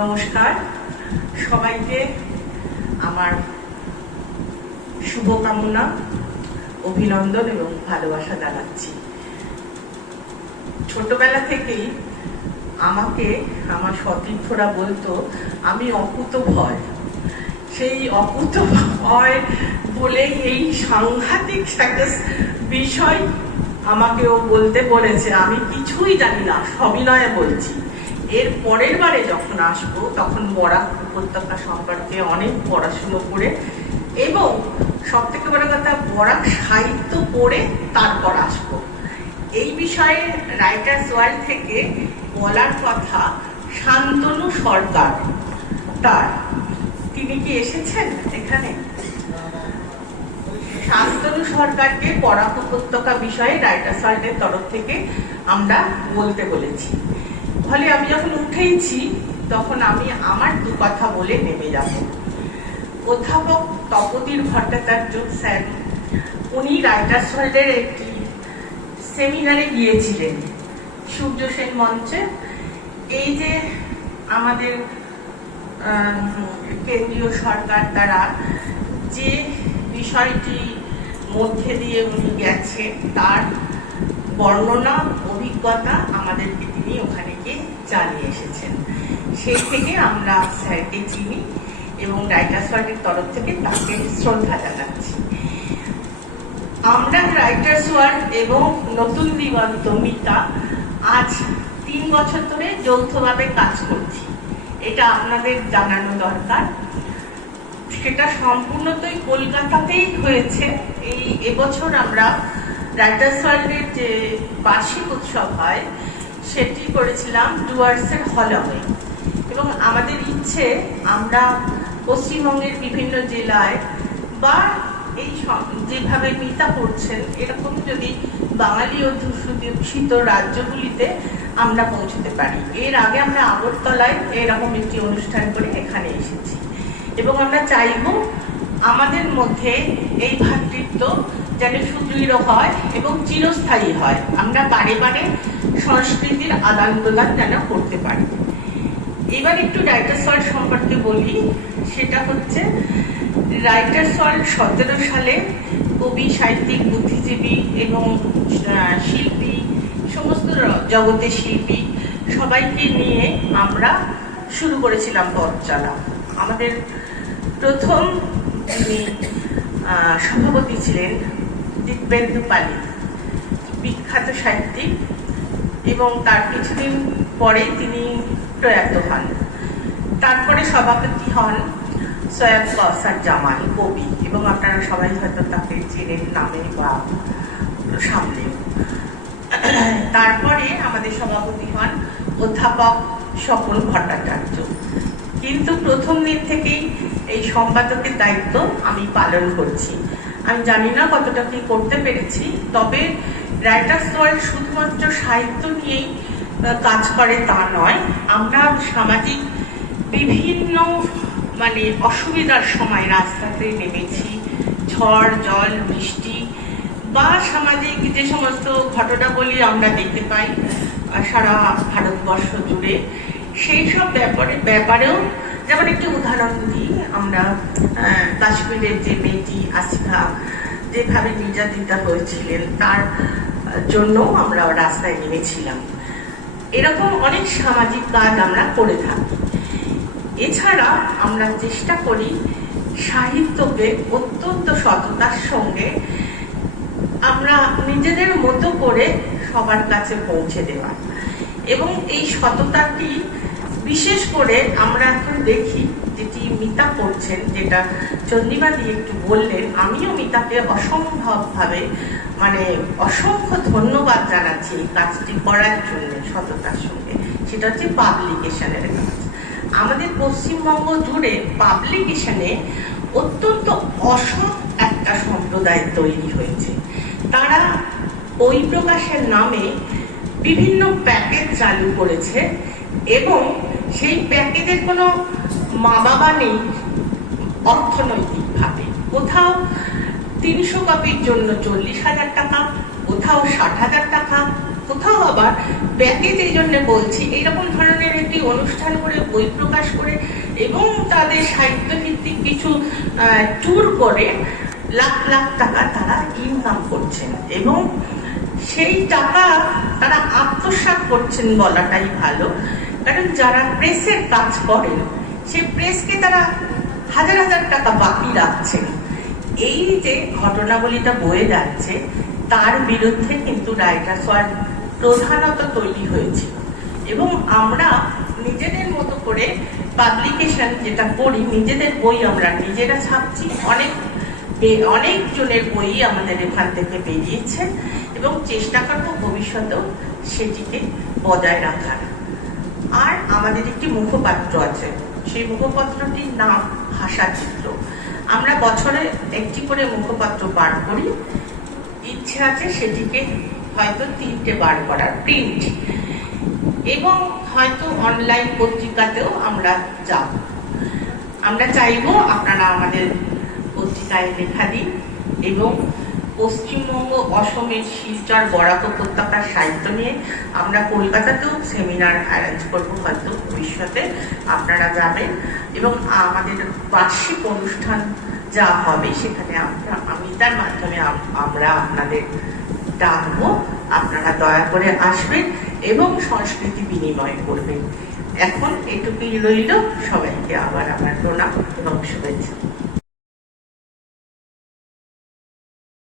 নমস্কার। সবাইকে আমার শুভকামনা, অভিনন্দন এবং ভালোবাসা জানাচ্ছি। ছোটবেলা থেকেই আমাকে আমার সতীর্থরা বলতো, আমি অকুত ভয় সেই অকুত ভয় বলেই এই সাংঘাতিক একটা বিষয় আমাকেও বলতে বলেছে। আমি কিছুই জানি না, সবিনয়ে বলছি। এর পরের বারে যখন আসব, তখন বরাক উপত্যকা সম্পর্কে অনেক পড়াশুনো করে এবং সব থেকে বড় কথা বরাক সাহিত্য পড়ে তারপর আসব। এই বিষয়ে রাইটার্স ওয়ার্ল্ড থেকে বলার কথা শান্তনু সরকার। তার, তিনি কি এসেছেন এখানে? শান্তনু সরকারকে বরাক উপত্যকা বিষয়ে রাইটার্স ওয়ার্ল্ডের তরফ থেকে আমরা বলতে বলেছি। ফলে আমি যখন উঠেইছি, তখন আমি আমার দু কথা বলে নেমে যাব। অধ্যাপক তপতির ভট্টাচার্য স্যার, উনি রাইটার্স ওয়ার্ল্ডের একটি সেমিনারে গিয়েছিলেন সূর্য সেন মঞ্চে। এই যে আমাদের কেন্দ্রীয় সরকার দ্বারা যে বিষয়টি মধ্যে দিয়ে উনি গেছে তার বর্ণনা অভিজ্ঞতা আমাদেরকে তিনি ওখানে গিয়ে জানিয়ে এসেছেন। সেই থেকে আমরা স্যারকে চিনি এবং রাইটার্স ওয়ার্ল্ডের তরফ থেকে তাকে শ্রদ্ধা জানাচ্ছি। আমরা রাইটার্স ওয়ার্ল্ড এবং নতুন দিগন্ত মিতা আজ তিন বছর ধরে যৌথভাবে কাজ করছি। এটা আপনাদের জানানো দরকার। সেটা সম্পূর্ণতই কলকাতাতেই হয়েছে। এই এবছর আমরা রাইটার্স ওয়ার্ল্ডের যে বার্ষিক উৎসব হয়, সেটি করেছিলাম ডুয়ার্সের হলমে এবং আমাদের ইচ্ছে, আমরা পশ্চিমবঙ্গের বিভিন্ন জেলায় বা এই যেভাবে মিতা করছেন, এরকম যদি বাঙালি অধ্যুষিত রাজ্যগুলিতে আমরা পৌঁছতে পারি। এর আগে আমরা আগরতলায় এরকম একটি অনুষ্ঠান করে এখানে এসেছি। এবং আমরা চাইব আমাদের মধ্যে এই ভ্রাতৃত্ব যেন সুদৃঢ় হয় এবং চিরস্থায়ী হয়। আমরা বারে বারে সংস্কৃতির আদান প্রদান যেন করতে পারি। এবার একটু রাইটার্স ওয়ার্ল্ড সম্পর্কে বলি। সেটা হচ্ছে রাইটার্স ওয়ার্ল্ড সতেরো সালে কবি, সাহিত্যিক, বুদ্ধিজীবী এবং শিল্পী, সমস্ত জগতের শিল্পী সবাইকে নিয়ে আমরা শুরু করেছিলাম পথ চলা। আমাদের প্রথম আহ, সভাপতি ছিলেন দিব্যেন্দু পালি বিখ্যাত সাহিত্যিক এবং তার কিছুদিন পরে তিনি প্রয়াত হন। তারপরে সভাপতি হন সৈয়দ কসার জামাল কবি এবং আপনারা সবাই হয়তো তাকে চেনেন নামে বা সামনে। তারপরে আমাদের সভাপতি হন অধ্যাপক স্বপন ভট্টাচার্য। কিন্তু প্রথম দিন থেকেই সম্পাদকের দায়িত্ব আমি পালন করছি। আমি জানি না কতটা কি করতে পেরেছি, তবে রাইটার্স ওয়ার্ল্ড শুধুমাত্র সাহিত্য নিয়েই কাজ করে তা নয়। আমরা সামাজিক বিভিন্ন মানে অসুবিধার সময় রাস্তাতে নেমেছি। ঝড়, জল, বৃষ্টি বা সামাজিক যে সমস্ত ঘটনাবলী আমরা দেখতে পাই, সারা ভারতবর্ষ জুড়ে, সেই সব ব্যাপারে ব্যাপারেও যেমন একটি উদাহরণ দিই, আমরা কাশ্মীরের যে মেয়েটি আসিফা, যেভাবে নির্যাতিত হয়েছিলেন, তার জন্য আমরা রাস্তায় নেমেছিলাম। এরকম অনেক সামাজিক কাজ আমরা করে থাকি। এছাড়া আমরা চেষ্টা করি সাহিত্যকে অত্যন্ত সততার সঙ্গে আমরা নিজেদের মতো করে সবার কাছে পৌঁছে দেওয়া। এবং এই সততাটি বিশেষ করে আমরা এখন দেখি যেটি মিতা করছেন যেটা চন্ডিমাদি একটু বললেন, আমিও মিতাকে অসম্ভবভাবে মানে অসংখ্য ধন্যবাদ জানাচ্ছি এই কাজটি করার জন্য সততার সঙ্গে। সেটা হচ্ছে পাবলিকেশনের কাজ। আমাদের পশ্চিমবঙ্গ জুড়ে পাবলিকেশনে অত্যন্ত অসৎ একটা সম্প্রদায় তৈরি হয়েছে। তারা বই প্রকাশের নামে বিভিন্ন প্যাকেজ চালু করেছে। এবং সেই প্যাকেজের কোনো মা বাবা নেই, অর্থনৈতিকভাবে। কোথাও তিনশো কপির জন্য চল্লিশ হাজার টাকা, কোথাও ষাট হাজার টাকা, কোথাও আবার প্যাকেজ এই জন্য বলছি, এইরকম ধরনের একটি অনুষ্ঠান করে, বই প্রকাশ করে এবং তাদের সাহিত্য ভিত্তিক কিছু ট্যুর করে লাখ লাখ টাকা তারা ইনকাম করছেন এবং সেই টাকা তারা আত্মসাৎ করছেন বলাটাই ভালো। কারণ যারা প্রেসের কাজ করেন সেই প্রেসকে তারা হাজার হাজার টাকা বাকি রাখছেন এই যে ঘটনাবলীটা বয়ে যাচ্ছে, তার বিরুদ্ধে কিন্তু রাইটার্স ওয়ার্ড প্রধানত তৈরি হয়েছিল এবং আমরা নিজেদের মতো করে পাবলিকেশন যেটা করি, নিজেদের বই আমরা নিজেরা ছাপছি। অনেক বে- অনেক জনের বই আমাদের এখান থেকে বেরিয়েছে এবং চেষ্টা করব ভবিষ্যতেও সেটিকে বজায় রাখার। আর আমাদের একটি মুখপাত্র আছে। সেই মুখপত্রটির নাম ভাষা চিত্র। আমরা বছরে একটি করে মুখপত্র বার করি। ইচ্ছে আছে সেটিকে হয়তো তিনটে বার করার প্রিন্ট এবং হয়তো অনলাইন পত্রিকাতেও আমরা যাব। আমরা চাইব আপনারা আমাদের পত্রিকায় লেখা দিন এবং পশ্চিমবঙ্গ অসমের শিলচর, বরাক উপত্যকার সাহিত্য নিয়ে আমরা কলকাতাতেও সেমিনার অ্যারেঞ্জ করব হয়তো ভবিষ্যতে, আপনারা যাবেন। এবং আমাদের বার্ষিক অনুষ্ঠান যা হবে সেখানে আমরা, আমি তার মাধ্যমে আমরা আপনাদের ডাকবো। আপনারা দয়া করে আসবেন এবং সংস্কৃতি বিনিময় করবেন। এখন এটুকুই রইল। সবাইকে আবার আমার প্রণাম এবং শুভেচ্ছা।